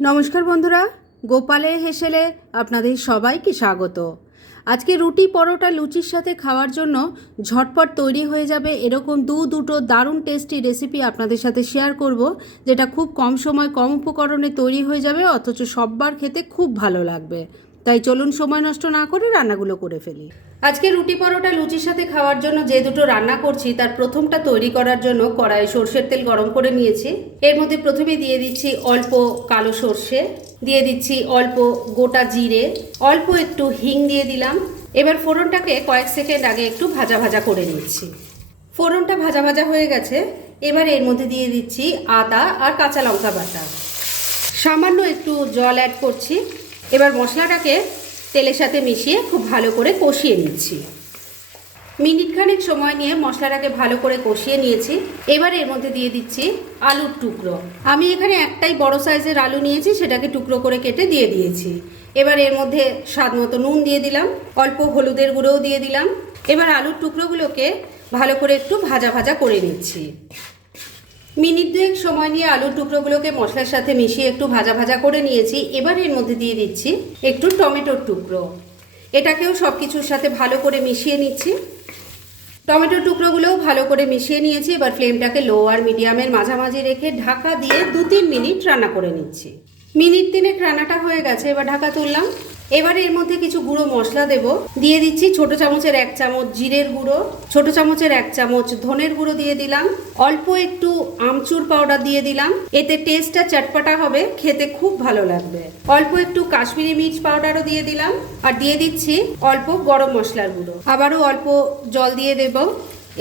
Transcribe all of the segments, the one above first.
নমস্কার বন্ধুরা, গোপালে হেসেলে আপনাদের সবাইকে স্বাগত। আজকে রুটি পরোটা লুচির সাথে খাওয়ার জন্য ঝটপট তৈরি হয়ে যাবে এরকম দু দুটো দারুণ টেস্টি রেসিপি আপনাদের সাথে শেয়ার করব, যেটা খুব কম সময় কম উপকরণে তৈরি হয়ে যাবে, অথচ সববার খেতে খুব ভালো লাগবে। তাই চলুন সময় নষ্ট না করে রান্নাগুলো করে ফেলি। আজকে রুটি পরোটা, লুচির সাথে খাওয়ার জন্য যে দুটো রান্না করছি, তার প্রথমটা তৈরি করার জন্য কড়াই সর্ষের তেল গরম করে নিয়েছি। এর মধ্যে প্রথমে দিয়ে দিচ্ছি অল্প কালো সর্ষে, দিয়ে দিচ্ছি অল্প গোটা জিরে, অল্প একটু হিং দিয়ে দিলাম। এবার ফোড়নটাকে কয়েক সেকেন্ড আগে একটু ভাজা ভাজা করে নিচ্ছি। ফোড়নটা ভাজা ভাজা হয়ে গেছে। এবার এর মধ্যে দিয়ে দিচ্ছি আদা আর কাঁচা লঙ্কা বাটা। সামান্য একটু জল অ্যাড করছি। এবার মশলাটাকে তেলের সাথে মিশিয়ে খুব ভালো করে কষিয়ে নিচ্ছি। মিনিট খানেক সময় নিয়ে মশলাটাকে ভালো করে কষিয়ে নিয়েছি। এবার এর মধ্যে দিয়ে দিচ্ছি আলুর টুকরো। আমি এখানে একটাই বড় সাইজের আলু নিয়েছি, সেটাকে টুকরো করে কেটে দিয়ে দিয়েছি। এবার এর মধ্যে স্বাদ মতো নুন দিয়ে দিলাম, অল্প হলুদের গুঁড়োও দিয়ে দিলাম। এবার আলুর টুকরোগুলোকে ভালো করে একটু ভাজা ভাজা করে নিচ্ছি। মিনিট দুয়েক সময় নিয়ে আলুর টুকরোগুলোকে মশলার সাথে মিশিয়ে একটু ভাজা ভাজা করে নিয়েছি। এবার এর মধ্যে দিয়ে দিচ্ছি একটু টমেটোর টুকরো। এটাকেও সব কিছুর সাথে ভালো করে মিশিয়ে নিচ্ছি। টমেটোর টুকরোগুলোও ভালো করে মিশিয়ে নিয়েছি। এবার ফ্লেমটাকে লো আর মিডিয়ামের মাঝামাঝি রেখে ঢাকা দিয়ে দু তিন মিনিট রান্না করে নিচ্ছি। মিনিট তিনেক রান্নাটা হয়ে গেছে, এবার ঢাকা তুললাম। এবার এর মধ্যে কিছু গুঁড়ো মশলা দেব। দিয়ে দিচ্ছি ছোট চামচের এক চামচ জিরের গুঁড়ো, ছোট চামচের এক চামচ ধনের গুঁড়ো দিয়ে দিলাম। অল্প একটু আমচুর পাউডার দিয়ে দিলাম। এতে টেস্টটা চটপটা হবে, খেতে খুব ভালো লাগবে। অল্প একটু কাশ্মীরি মির্চ পাউডারও দিয়ে দিলাম। আর দিয়ে দিচ্ছি অল্প গরম মশলার গুঁড়ো। আবারও অল্প জল দিয়ে দেব।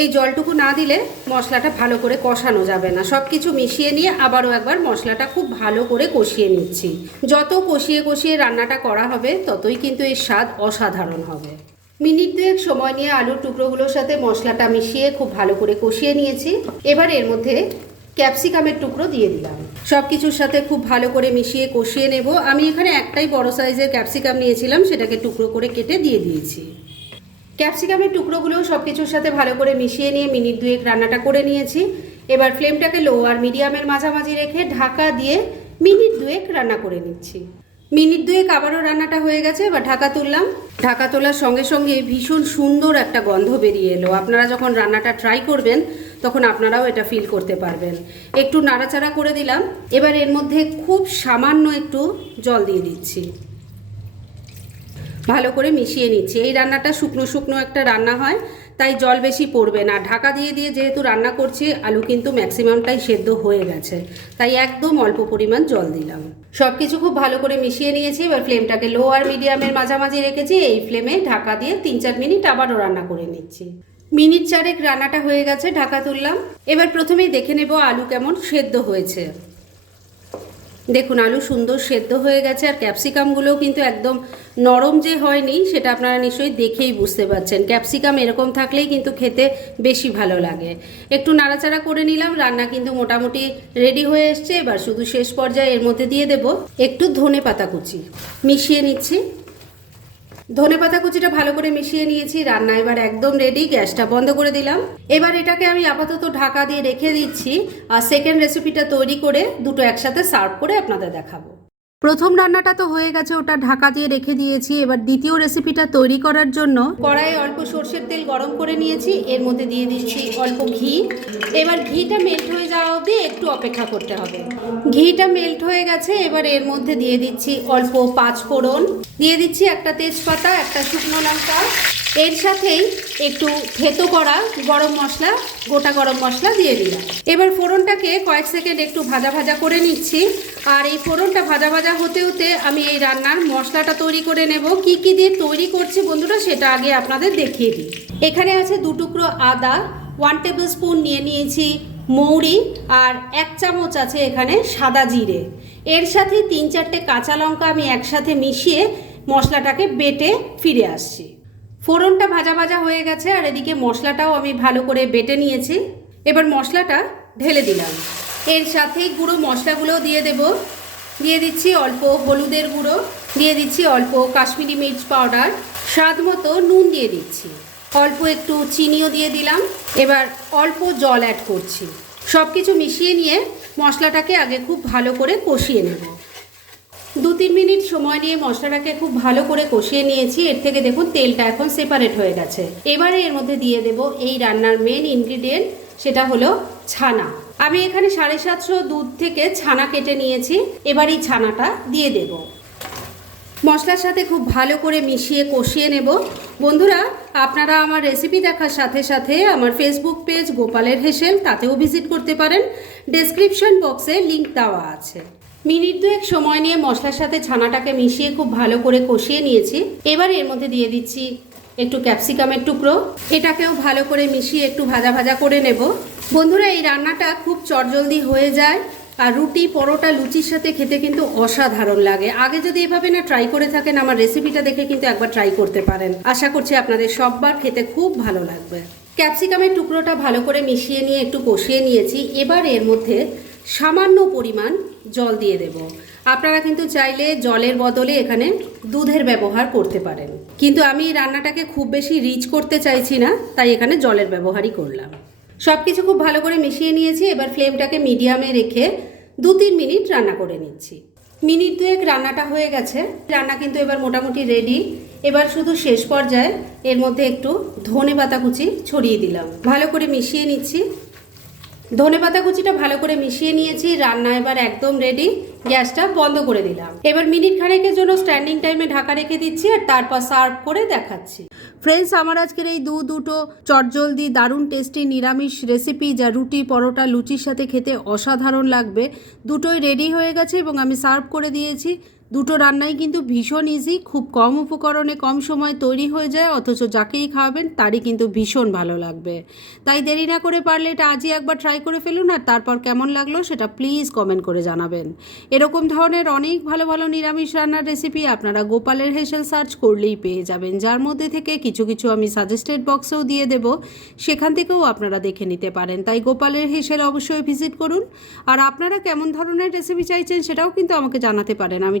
এই জলটুকু না দিলে মশলাটা ভালো করে কষানো যাবে না। সব কিছু মিশিয়ে নিয়ে আবারও একবার মশলাটা খুব ভালো করে কষিয়ে নিচ্ছি। যত কষিয়ে কষিয়ে রান্নাটা করা হবে, ততই কিন্তু এর স্বাদ অসাধারণ হবে। মিনিট দুয়েক সময় নিয়ে আলুর টুকরোগুলোর সাথে মশলাটা মিশিয়ে খুব ভালো করে কষিয়ে নিয়েছি। এবার এর মধ্যে ক্যাপসিকামের টুকরো দিয়ে দিলাম। সব কিছুর সাথে খুব ভালো করে মিশিয়ে কষিয়ে নেব। আমি এখানে একটাই বড় সাইজের ক্যাপসিকাম নিয়েছিলাম, সেটাকে টুকরো করে কেটে দিয়ে দিয়েছি। ক্যাপসিকামের টুকরোগুলোও সব কিছুর সাথে ভালো করে মিশিয়ে নিয়ে মিনিট দুয়েক রান্নাটা করে নিয়েছি। এবার ফ্লেমটাকে লো আর মিডিয়ামের মাঝামাঝি রেখে ঢাকা দিয়ে মিনিট দুয়েক রান্না করে নিচ্ছি। মিনিট দুয়েক আবারও রান্নাটা হয়ে গেছে, এবার ঢাকা তুললাম। ঢাকা তোলার সঙ্গে সঙ্গে ভীষণ সুন্দর একটা গন্ধ বেরিয়ে এলো। আপনারা যখন রান্নাটা ট্রাই করবেন, তখন আপনারাও এটা ফিল করতে পারবেন। একটু নাড়াচাড়া করে দিলাম। এবার এর মধ্যে খুব সামান্য একটু জল দিয়ে দিচ্ছি। ভালো করে মিশিয়ে নিচ্ছি। এই রান্নাটা শুকনো শুকনো একটা রান্না হয়, তাই জল বেশি পড়বে না। ঢাকা দিয়ে দিয়ে যেহেতু রান্না করছি, আলু কিন্তু ম্যাক্সিমামটাই সেদ্ধ হয়ে গেছে। তাই একদম অল্প পরিমাণ জল দিলাম। সব কিছু খুব ভালো করে মিশিয়ে নিয়েছি, এবার ফ্লেমটাকে লো আর মিডিয়ামের মাঝামাঝি রেখেছি। এই ফ্লেমে ঢাকা দিয়ে তিন চার মিনিট আবারও রান্না করে নিচ্ছি। মিনিট চারেক রান্নাটা হয়ে গেছে, ঢাকা তুললাম। এবার প্রথমেই দেখে নেব আলু কেমন সেদ্ধ হয়েছে। দেখুন, আলু সুন্দর সেদ্ধ হয়ে গেছে আর ক্যাপসিকামগুলোও কিন্তু একদম নরম যে হয়নি, সেটা আপনারা নিশ্চয়ই দেখেই বুঝতে পারছেন। ক্যাপসিকাম এরকম থাকলেই কিন্তু খেতে বেশি ভালো লাগে। একটু নাড়াচাড়া করে নিলাম, রান্না কিন্তু মোটামুটি রেডি হয়ে এসছে। এবার শুধু শেষ পর্যায়ে এর মধ্যে দিয়ে দেব একটু ধনে পাতা কুচি। মিশিয়ে নিচ্ছি। ধনে পাতা কুচিটা ভালো করে মিশিয়ে নিয়েছি, রান্না এবার একদম রেডি গ্যাসটা বন্ধ করে দিলাম। এবার এটাকে আমি আপাতত ঢাকা দিয়ে রেখে দিচ্ছি, আর সেকেন্ড রেসিপিটা তৈরি করে দুটো একসাথে সার্ভ করে আপনাদের দেখাবো। প্রথম রান্নাটা তো হয়ে গেছে, ওটা ঢাকা দিয়ে রেখে দিয়েছি। এবার দ্বিতীয় রেসিপিটা তৈরি করার জন্য কড়াইয়ে অল্প সর্ষের তেল গরম করে নিয়েছি, এর মধ্যে দিয়ে দিচ্ছি অল্প ঘি। এবার ঘিটা মেল্ট হয়ে যাওয়া অবধি একটু অপেক্ষা করতে হবে। ঘিটা মেল্ট হয়ে গেছে, এবার এর মধ্যে দিয়ে দিচ্ছি অল্প পাঁচ ফোড়ন দিয়ে দিচ্ছি একটা তেজপাতা, একটা শুকনো লঙ্কা। এর সাথেই একটু থেতো করা গরম মশলা, গোটা গরম মশলা দিয়ে দিলাম। এবার ফোড়নটাকে কয়েক সেকেন্ড একটু ভাজা ভাজা করে নিচ্ছি। আর এই ফোড়নটা ভাজা ভাজা হতে হতে আমি এই রান্নার মশলাটা তৈরি করে নেব। কি কি দিয়ে তৈরি করছি বন্ধুরা সেটা আগে আপনাদের দেখিয়ে দিই। এখানে আছে দু টুকরো আদা ওয়ান টেবিল স্পুন নিয়ে নিয়েছি মৌরি আর এক চামচ আছে এখানে সাদা জিরে। এর সাথে তিন চারটে কাঁচা লঙ্কা আমি একসাথে মিশিয়ে মশলাটাকে বেটে ফিরে আসছি। ফোড়নটা ভাজা ভাজা হয়ে গেছে আর এদিকে মশলাটাও আমি ভালো করে বেটে নিয়েছি। এবার মশলাটা ঢেলে দিলাম। এর সাথেই গুঁড়ো মশলাগুলোও দিয়ে দেব। দিয়ে দিচ্ছি অল্প হলুদের গুঁড়ো, দিয়ে দিচ্ছি অল্প কাশ্মীরি মির্চ পাউডার। স্বাদ মতো নুন দিয়ে দিচ্ছি। অল্প একটু চিনিও দিয়ে দিলাম। এবার অল্প জল অ্যাড করছি। সব কিছু মিশিয়ে নিয়ে মশলাটাকে আগে খুব ভালো করে কষিয়ে নেব। দু তিন মিনিট সময় নিয়ে মশলাটাকে খুব ভালো করে কষিয়ে নিয়েছি। এর থেকে দেখুন তেলটা এখন সেপারেট হয়ে গেছে। এবারে এর মধ্যে দিয়ে দেব এই রান্নার মেন ইনগ্রিডিয়েন্ট সেটা হলো ছানা। আমি এখানে সাড়ে সাতশো দুধ থেকে ছানা কেটে নিয়েছি। এবার এই ছানাটা দিয়ে দেবো। মশলার সাথে খুব ভালো করে মিশিয়ে কষিয়ে নেব। বন্ধুরা, আপনারা আমার রেসিপি দেখার সাথে সাথে আমার ফেসবুক পেজ গোপালের হেসেল, তাতেও ভিজিট করতে পারেন। ডেসক্রিপশন বক্সে লিংক দেওয়া আছে। মিনিট দুয়েক সময় নিয়ে মশলার সাথে ছানাটাকে মিশিয়ে খুব ভালো করে কষিয়ে নিয়েছি। এবার এর মধ্যে দিয়ে দিচ্ছি একটু ক্যাপসিকামের টুকরো। এটাকেও ভালো করে মিশিয়ে একটু ভাজা ভাজা করে নেব। বন্ধুরা, এই রান্নাটা খুব চটজলদি হয়ে যায় আর রুটি, পরোটা, লুচির সাথে খেতে কিন্তু অসাধারণ লাগে। আগে যদি এভাবে না ট্রাই করে থাকেন, আমার রেসিপিটা দেখে কিন্তু একবার ট্রাই করতে পারেন। আশা করছি আপনাদের সববার খেতে খুব ভালো লাগবে। ক্যাপসিকামের টুকরোটা ভালো করে মিশিয়ে নিয়ে একটু কষিয়ে নিয়েছি। এবার এর মধ্যে সামান্য পরিমাণ জল দিয়ে দেব। আপনারা কিন্তু চাইলে জলের বদলে এখানে দুধের ব্যবহার করতে পারেন। কিন্তু আমি রান্নাটাকে খুব বেশি রিচ করতে চাইছি না, তাই এখানে জলের ব্যবহারই করলাম। সব কিছু খুব ভালো করে মিশিয়ে নিয়েছি, এবার ফ্লেমটাকে মিডিয়ামে রেখে দু তিন মিনিট রান্না করে নিচ্ছি। মিনিট দুয়েক রান্নাটা হয়ে গেছে, রান্না কিন্তু এবার মোটামুটি রেডি এবার শুধু শেষ পর্যায়ে এর মধ্যে একটু ধনে পাতা কুচি ছড়িয়ে দিলাম। ভালো করে মিশিয়ে নিচ্ছি। ধনে পাতা কুচিটা ভালো করে মিশিয়ে নিয়েছি, রান্না এবার একদম রেডি গ্যাসটা বন্ধ করে দিলাম। এবার মিনিট খানেকের জন্য স্ট্যান্ডিং টাইমে ঢাকা রেখে দিচ্ছি আর তারপর সার্ভ করে দেখাচ্ছি। ফ্রেন্ডস আমার আজকের এই দু দুটো চটজলদি দারুণ টেস্টি নিরামিষ রেসিপি যা রুটি, পরোটা, লুচির সাথে খেতে অসাধারণ লাগবে, দুটোই রেডি হয়ে গেছে এবং আমি সার্ভ করে দিয়েছি। দুটো রান্নাই কিন্তু ভীষণ ইজি খুব কম উপকরণে কম সময় তৈরি হয়ে যায়, অথচ যাকেই খাওয়াবেন তারই কিন্তু ভীষণ ভালো লাগবে। তাই দেরি না করে পারলে এটা আজই একবার ট্রাই করে ফেলুন আর তারপর কেমন লাগল সেটা প্লিজ কমেন্ট করে জানাবেন। এরকম ধরনের অনেক ভালো ভালো নিরামিষ রান্নার রেসিপি আপনারা গোপালের হেসেল সার্চ করলেই পেয়ে যাবেন, যার মধ্যে থেকে কিছু কিছু আমি সাজেস্টেড বক্সেও দিয়ে দেব, সেখান থেকেও আপনারা দেখে নিতে পারেন। তাই গোপালের হেসেল অবশ্যই ভিজিট করুন। আর আপনারা কেমন ধরনের রেসিপি চাইছেন সেটাও কিন্তু আমাকে জানাতে পারেন, আমি